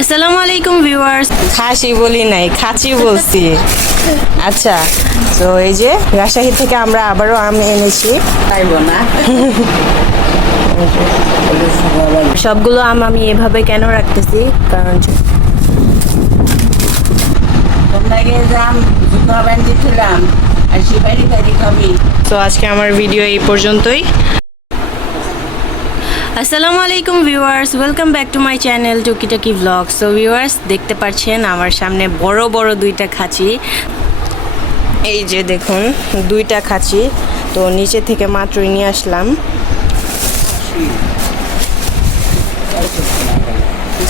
আসসালামু আলাইকুম ভিউয়ার্স। খাসি বলি নাই খাচি বলছি। আচ্ছা তো এই যে রাজশাহী থেকে আমরা আবারও আম এনেছি। পাইব না। সবগুলো আম আমি এভাবে কেন রাখতেছি? কারণ তো আজকে আমার ভিডিও এই পর্যন্তই। আসসালামু আলাইকুম viewers welcome back to my channel Tukitaki vlog so viewers দেখতে পাচ্ছেন আমার সামনে বড় বড় দুইটা খাঁচি। এই যে দেখুন, দুইটা খাঁচি। তো, নিচে থেকে মাত্রই নিয়ে আসলাম।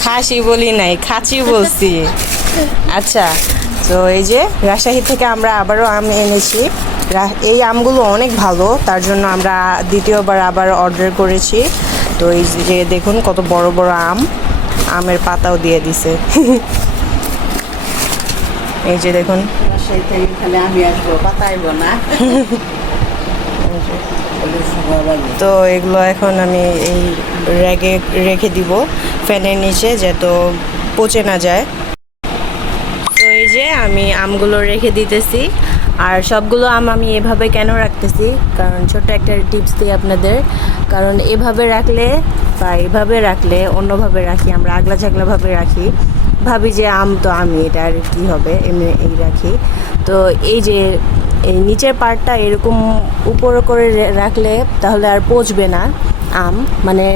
খাসি বলি নাই, খাচি বলছি। আচ্ছা তো এই যে রাজশাহী থেকে আমরা আবারও আম এনেছি। এই আমগুলো অনেক ভালো, তার জন্য আমরা দ্বিতীয়বার আবার অর্ডার করেছি। তো এই যে দেখুন কত বড় বড় আম, আমের পাতাও দিয়ে দিছে। এই যে দেখুন। তো এগুলো এখন আমি এই র্যাগে রেখে দিব ফ্যানের নিচে যাতে পচে না যায়। তো এই যে আমি আমগুলো রেখে দিতেছি। আর সবগুলো আম আমি এভাবে কেন রাখতেছি? কারণ ছোট্ট একটা টিপস দিই আপনাদের। কারণ এভাবে রাখলে বা এভাবে রাখলে, অন্যভাবে রাখি, আমরা আগলা ঝাগলাভাবে রাখি। ভাবি যে আম তো আমি, এটা আর কী হবে? এমনি এই রাখি। তো এই যে, এই নিচের পার্টটা এরকম উপর করে রাখলে তাহলে আর পচবে না আম। মানে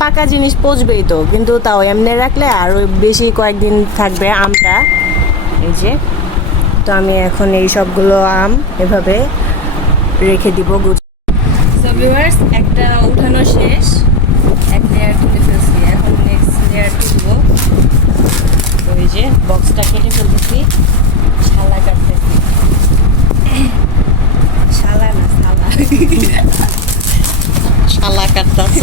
পাকা জিনিস পচবেই তো, কিন্তু তাও এমনি রাখলে আরও বেশি কয়েকদিন থাকবে আমটা। এই যে, তো আমি এখন এই সবগুলো আম এভাবে রেখে দিব ভিউয়ার্স একটা উঠানো শেষ। এক লেয়ার তুলে ফেলছি। এখন নেক্সট লেয়ার তুলবো। তো এই যে বক্সটা কেটে ফেলতেছি। শালা কাটতেছি শালা না, শালা। শালা কাটতাছ।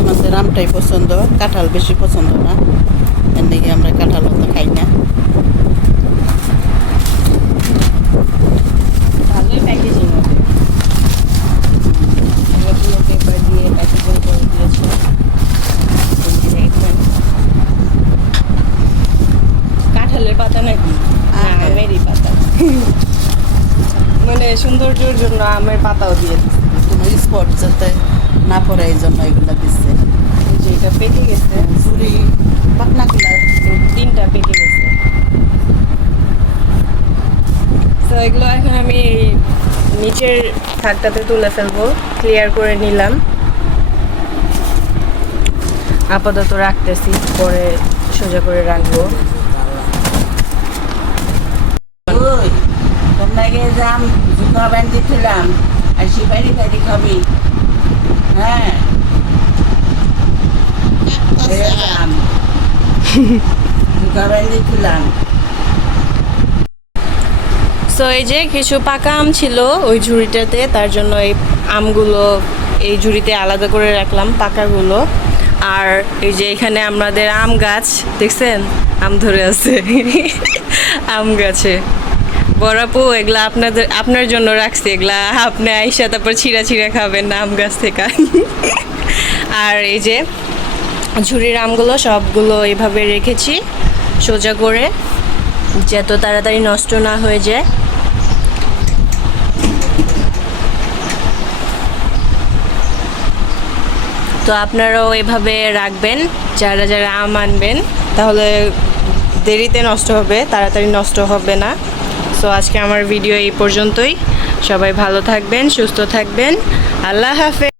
আমাদের আমটাই পছন্দ। কাঁঠাল বেশি পছন্দ না। এর দিকে আমরা কাঁঠাল অত খাই না। ভালোই প্যাকেজিং হবে। অনেকগুলো পেপার দিয়ে প্যাকেজিং করে দিয়েছে। এই যে দেখুন। কাঁঠালের পাতা নাকি? না আমেরই পাতা। মানে সৌন্দর্যের জন্য আমের পাতাও দিয়ে কোনো স্পট যাতে না পড়ে এই জন্য এগুলো দিচ্ছে। এই যে এটা পেকে গেছে। পাকনা গুলা এই তিনটা পেকে গেছে তো এগুলো এখন আমি এই নিচের থাকটাতে তুলে ফেলব ক্লিয়ার করে নিলাম। আপাতত রাখতেছি পরে সোজা করে রাখব। গিয়ে যাম জুতো বান্ধি ছিলাম আর সিপারি ফারি খাবি। হ্যাঁ। যাম। জুতো বান্ধি ছিলাম সো এই যে কিছু পাকা আম ছিল ওই ঝুড়িটাতে, তার জন্য এই আমগুলো এই ঝুড়িতে আলাদা করে রাখলাম, পাকাগুলো। আর এই যে এখানে আমাদের আম গাছ, দেখছেন? আম ধরে আছে। আম গাছে। বড়াপু এগুলা আপনাদের, আপনার জন্য রাখছি। এগুলা আপনি আইসা তারপর ছিঁড়া ছিঁড়া খাবেন না আম গাছ থেকে। আর এই যে ঝুড়ির আমগুলো সবগুলো এভাবে রেখেছি সোজা করে, যত তাড়াতাড়ি নষ্ট না হয়ে যায়। তো আপনারাও এভাবে রাখবেন, যারা যারা আম আনবেন, তাহলে দেরিতে নষ্ট হবে, তাড়াতাড়ি নষ্ট হবে না। সো আজকে আমার ভিডিও এই পর্যন্তই। সবাই ভালো থাকবেন, সুস্থ থাকবেন। আল্লাহ হাফেজ।